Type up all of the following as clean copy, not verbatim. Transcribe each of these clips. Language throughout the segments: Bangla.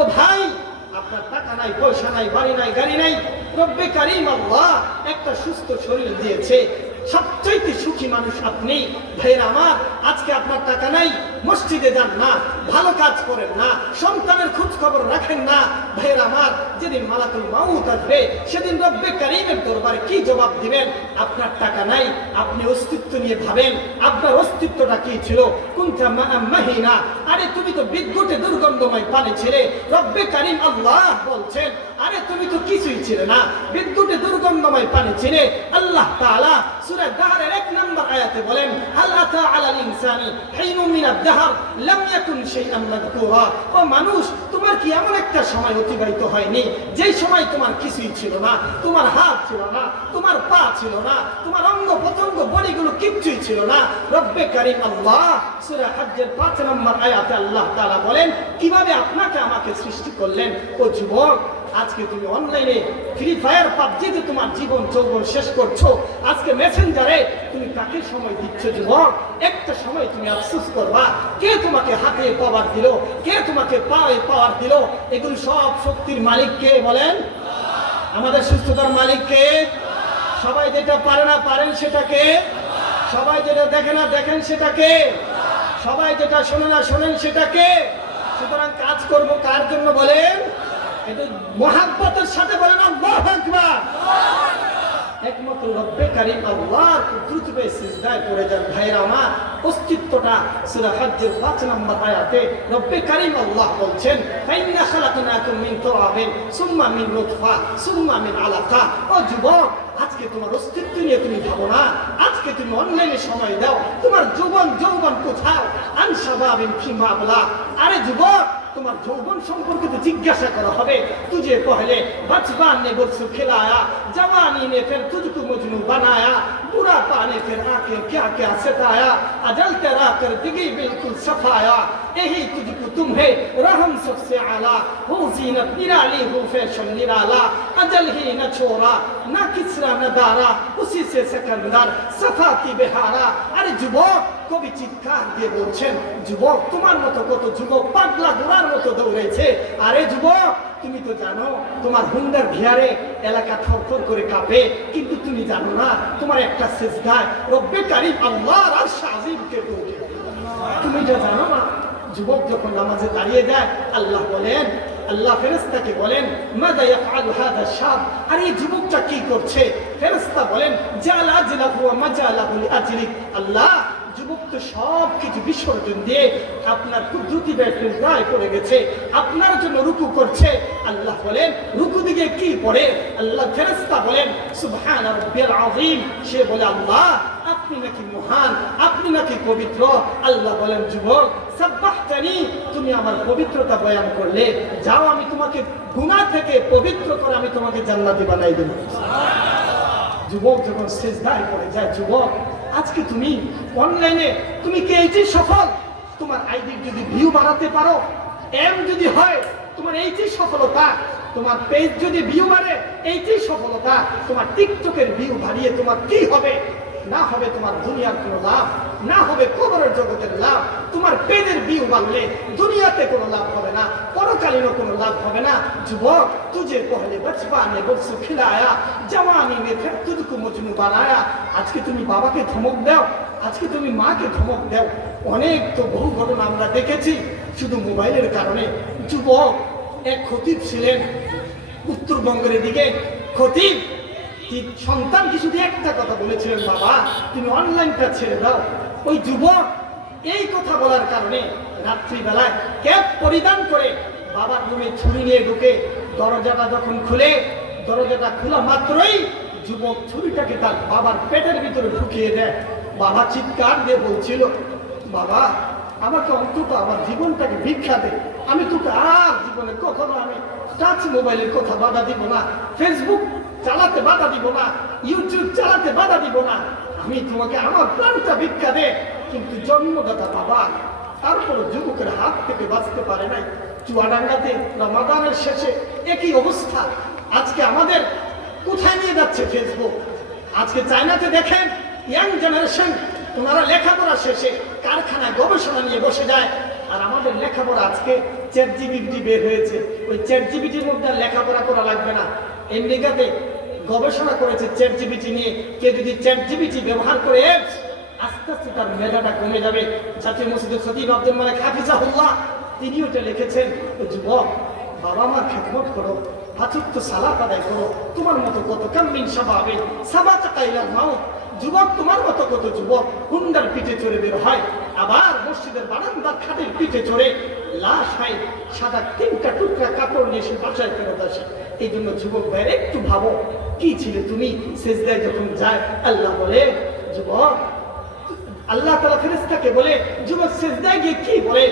ও ভাই, আপনার টাকা নাই, পয়সা নাই, বাড়ি নাই, গাড়ি নাই, রব্বে কারীম আল্লাহ একটা সুস্থ শরীর দিয়েছে। সবচাইতে সুখী মানুষ আপনি। ভাইয়ের আমার, আজকে আপনার টাকা নাই, মসজিদে যান না, ভালো কাজ করেন না, সন্তানের খোঁজ খবর রাখেন না। ভাইয়ের আমার, যেদিন মালাকুল মাউত আসবে সেদিন রব্বে কারীমের দরবারে কি জবাব দিবেন? আপনার টাকা নাই, আপনি অস্তিত্ব নিয়ে ভাবেন, আপনার অস্তিত্বটা কি ছিল? কুনতা মাহিনা, আরে তুমি তো বিদ্যুতে দুর্গন্ধময় পানি ছিলে। রব্বে কারীম আল্লাহ বলছেন, আরে তুমি তো কিছুই ছিলে না, বিদ্যুতে দুর্গন্ধময় পানি ছিলে। আল্লাহ তাআলা সূরা দাহরের 1 নম্বর আয়াতে বলেন, হাল আতা আলাল ইনসানি হিনুম মিনাদ দাহর লাম ইয়াকুন শাইআন মাযকুরা। ও মানুষ, তোমার কি এমন একটা সময় অতিবাহিত হয়নি যেই সময় তোমার কিছুই ছিল না? তোমার হাত ছিল না, তোমার পা ছিল না, তোমার অঙ্গ প্রত্যঙ্গ বডিগুলো কিচ্ছুই ছিল না। রব্বে কারীম আল্লাহ সূরা হজ্জের 5 নম্বর আয়াতে আল্লাহ তাআলা বলেন, কিভাবে আপনাকে আমাকে সৃষ্টি করলেন। ও যুবক, আজকে তুমি অনলাইনে ফ্রি ফায়ার পাবজিতে তোমার জীবন যৌবন শেষ করছো। আজকে মেসেঞ্জারে তুমি কাকে সময় দিচ্ছ? যুবক, একটা সময় তুমি আফসোস করবা, কে তোমাকে হাতে পাওয়ার দিল, কে তোমাকে পায়ে পাওয়ার দিল। এগুলো সব শক্তির মালিক কে বলেন? আমাদের সুস্থতার মালিক কে? সবাই যেটা পারে না পারেন সেটাকে, সবাই যেটা দেখে না দেখেন সেটাকে, সবাই যেটা শোনে না শোনেন সেটাকে। সুতরাং কাজ করব কার জন্য বলেন? এটা মহাব্বতের সাথে বলেন আল্লাহু আকবার। একমাত্র রব্বে কারীম আল্লাহর কুদরত পেয়ে সিজদায় পড়ে যান। ভাইরা আমার, অস্তিত্বটা সূরা হজ্জের 5 নম্বর আয়াতে রব্বে কারীম আল্লাহ বলছেন, ফাইন্না খালাকনাকুম মিন তুরাবিন সুম্মা মিন নুতফা সুম্মা মিন আলাকা। ও যুবক, আজকে তোমার অস্তিত্ব নিয়ে তুমি ভাবো না, আজকে তুমি অনলাইনে সময় দাও, তোমার যৌবন কোথাও? আন শাবাবিন ফিমা আবলা। আরে যুবক, তোমার যৌবন সম্পর্কে তো জিজ্ঞাসা করা হবে। তুঝে পহলে बचपन ने गुस्सू खिलाया, जवानी ने फिर तुझको मजनू बनाया, बुढ़ापा ने फिर आके क्या क्या सताया, अजल तेरा कर दिगी बिल्कुल सफाया, यही तुझको तुम्हें रहम सबसे आला, हो जीनत निराली हो फैशन निराला, अजल ही न छोड़ा न किसरा न दारा, उसी से सिकंदर सफा की बिहारा। अरे जुबोक, কবি চিৎকার দিয়ে বলছেন, যুবক, তোমার মতো কত যুবক পাগলা ঘোড়ার মতো দৌড়াইছে। আরে যুবক, তুমি তো জানো তোমার হুন্ডার ভিয়ারে এলাকা থরথর করে কাঁপে, কিন্তু তুমি জানো না তোমার একটা সিজদায় রব্বে কারীম আল্লাহর আরশ আজিমকে পৌঁছে। তুমি যা জানো না, যুবক যখন নামাজে দাঁড়িয়ে যায়, আল্লাহ বলেন, আল্লাহ ফেরেশতাকে বলেন, মাযা ইয়াফআলু হাযা শাব। আর এই যুবকটা কি করছে? ফেরেশতা বলেন, জালা আজলাহু ওয়া মাজালাহু লিআজলিক। আল্লাহ, যুবক তো সব কিছু বিসর্জন দিয়ে আপনার কুদরতি ব্যয় করে গেছে, আপনার জন্য রুকু করছে। আল্লাহ বলেন, রুকু দিকে কি পড়ে? আল্লাহ ফেরেশতা বলেন, সুবহান রাব্বিল আযীম। সে বলে, আল্লাহ, আপনি নাকি মহান, আপনি নাকি পবিত্র। আল্লাহ বলেন, যুবক, সাব্বাহতানি, তুমি আমার পবিত্রতা বয়ান করলে, যাও আমি তোমাকে গুনাহ থেকে পবিত্র করে আমি তোমাকে জান্নাতি বানাই দেব। যুবক যখন সিজদায় পড়ে যায়, যুবক, আজকে তুমি অনলাইনে তুমি কি এইটাই সফল? তোমার আইডির যদি ভিউ বাড়াতে পারো, এম যদি হয়, তোমার এইটাই সফলতা। তোমার পেজ যদি ভিউ বাড়ে, এইটাই সফলতা। তোমার টিকটকের ভিউ বাড়িয়ে তোমার কি হবে? না হবে তোমার দুনিয়ার কোনো লাভ, না হবে কবরের জগতের লাভ। তোমার পেজের ভিউ বাড়লে দুনিয়াতে কোনো লাভ হবে না, পরকালীনও কোনো লাভ হবে না। যুবক, তুঝে পহলে बचपन ने गुस्सू खिलाया, जवानी ने फिर तुझको मजनू बनाया। আজকে তুমি বাবাকে ধমক দাও, আজকে তুমি মাকে ধমক দাও। অনেক তো বহু ঘটনা আমরা দেখেছি শুধু মোবাইলের কারণে। যুবক, এক খতিব ছিলেন উত্তরবঙ্গের দিকে। খতিব সন্তানকে শুধু একটা কথা বলেছিলেন, বাবা তুমি অনলাইনটা ছেড়ে দাও। ওই যুবক এই কথা বলার কারণে রাত্রিবেলায় ক্যাপ পরিধান করে বাবার রুমে ছুরি নিয়ে ঢুকে দরজাটা যখন খুলে, দরজাটা খোলা মাত্রই যুবক ছুরিটাকে তার বাবার পেটের ভিতরে ঢুকিয়ে দেয়। বাবা চিৎকার দিয়ে বলছিল, বাবা আমাকে অন্তত আমার জীবনটাকে ভিক্ষা দে, আমি তোকে আর জীবনে কখনো আমি টাচ মোবাইলের কথা বাধা দিব না, ফেসবুক চালাতে বাধা দিব না, ইউটিউব চালাতে বাধা দিব না, আমি তোমাকে আমার প্রাণটা ভিক্ষা দে। কিন্তু জন্মদাতা বাবা তারপর যুবকের হাত থেকে বাঁচতে পারে নাই। চুয়াডাঙ্গাতে রমাদানের শেষে একই অবস্থা। আজকে আমাদের কোথায় নিয়ে যাচ্ছে ফেসবুক? আজকে চায়নাতে দেখেন ইয়াং জেনারেশন, ওনারা লেখাপড়া শেষে কারখানায় গবেষণা নিয়ে বসে যায়, আর আমাদের লেখাপড়া আজকে চ্যাট জিপিটি বের হয়েছে, ওই চ্যাট জিপিটির মধ্যে আর লেখাপড়া করা লাগবে না। আমেরিকাতে গবেষণা করেছে চ্যাট জিপিটি নিয়ে, কে যদি চ্যাট জিপিটি ব্যবহার করে আস্তে আস্তে তার মেধাটা কমে যাবে। জাতীয় মসজিদের খতিব আব্দুল মালিক হাফিজাহুল্লাহ তিনি ওটা লিখেছেন, যুবক বাবা মার খেদমত করো, পাঁচওয়াক্ত সালাত আদায় করো, তোমার মতো কত কামিন সাবাবে সাবাকাকা ইলাল মাউত, যুবক তোমার মতো কত যুবক হুন্ডার পিঠে চড়ে বের হয়, আবার মসজিদের বারান্দার খাটের পিঠে চড়ে লাশ হয়, সাদা তিনটা টুকরা কাপড় নিয়ে সে বাসায় ফেরত আসে। এই জন্য যুবক ভাইয়ের একটু ভাবো, কি ছিলে তুমি সেজদায় যখন যায়? আল্লাহ বলে যুবক, আল্লাহ তাআলা ফেরেশতাকে বলে যুবক সেজদায় গিয়ে কি বলে?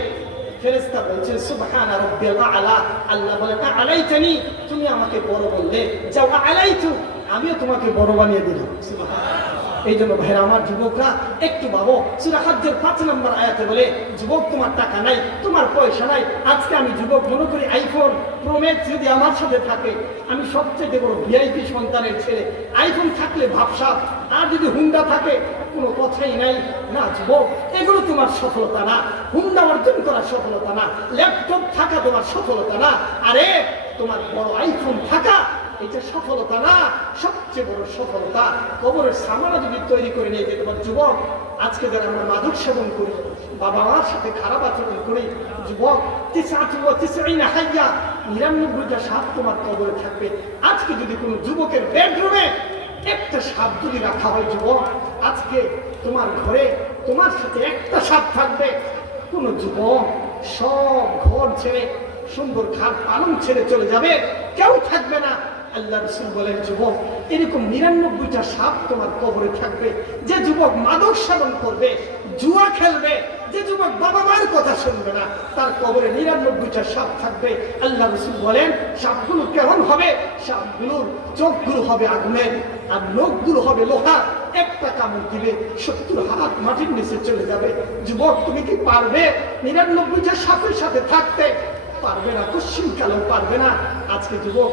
ফেরেশতা বলছে সুবহানা রাব্বিয়াল আলা। আল্লাহ বলেন আলাইতানি, তুমি আমাকে বড় বললে, যাও আলাইতু, আমিও তোমাকে বড় বানিয়ে দিলাম। সুবহানাল্লাহ। এই জন্য ভাইরা আমার, যুবকরা একটু ভাবো। সূরা হজ্জের 5 নম্বর আয়াতে বলে যুবক তোমার টাকা নাই, তোমার পয়সা নাই। আজকে আমি যুবক মনে করি আইফোন প্রো ম্যাক্স যদি আমার সাথে থাকে, আমি সবচেয়ে বড় ভিআইপি সন্তানের ছেলে। আইফোন থাকলে ভাবসাব, আর যদি হুন্ডা থাকে কোনো কথাই নাই। না যুবক, এগুলো তোমার সফলতা না। হুন্ডা অর্জন করা সফলতা না, ল্যাপটপ থাকা তোমার সফলতা না, আরে তোমার বড় আইফোন থাকা এটা সফলতা না। সবচেয়ে বড় সফলতা কবরের সামানা যদি তৈরি করে নিয়ে যেতে পারে। যুবক, আজকে যারা আমরা মাদক সেবন করি, বাবা মার সাথে খারাপ আচরণ করি, যুবক 99টা সাপ তোমার কবরে থাকবে। আজকে যদি কোনো যুবকের বেডরুমে একটা সাপ যদি রাখা হয়, যুবক আজকে তোমার ঘরে তোমার সাথে একটা সাপ থাকবে। কোন যুবক সব ঘর ছেড়ে সুন্দর খাট পালং ছেড়ে চলে যাবে, কেউ থাকবে না। আল্লাহ রাসূল বলেন যুবক, এরকম 99টা সাপ তোমার কবরে থাকবে। যে যুবক মাদক সেবন করবে, জুয়া খেলবে, যে যুবক বাবা মায়ের কথা শুনবে না, তার কবরে 99টা সাপ থাকবে। আল্লাহ রাসূল বলেন সাপগুলো কেমন হবে? সাপগুলোর চোখগুলো হবে আগুনের, আর নখগুলো হবে লোহা। একটা কামড় দিলে 70 হাত মাটির নিচে চলে যাবে। যুবক, তুমি কি পারবে 99টা সাপের সাথে থাকতে? পারবে না, কোশ্চিন কালেও পারবে না। আজকে যুবক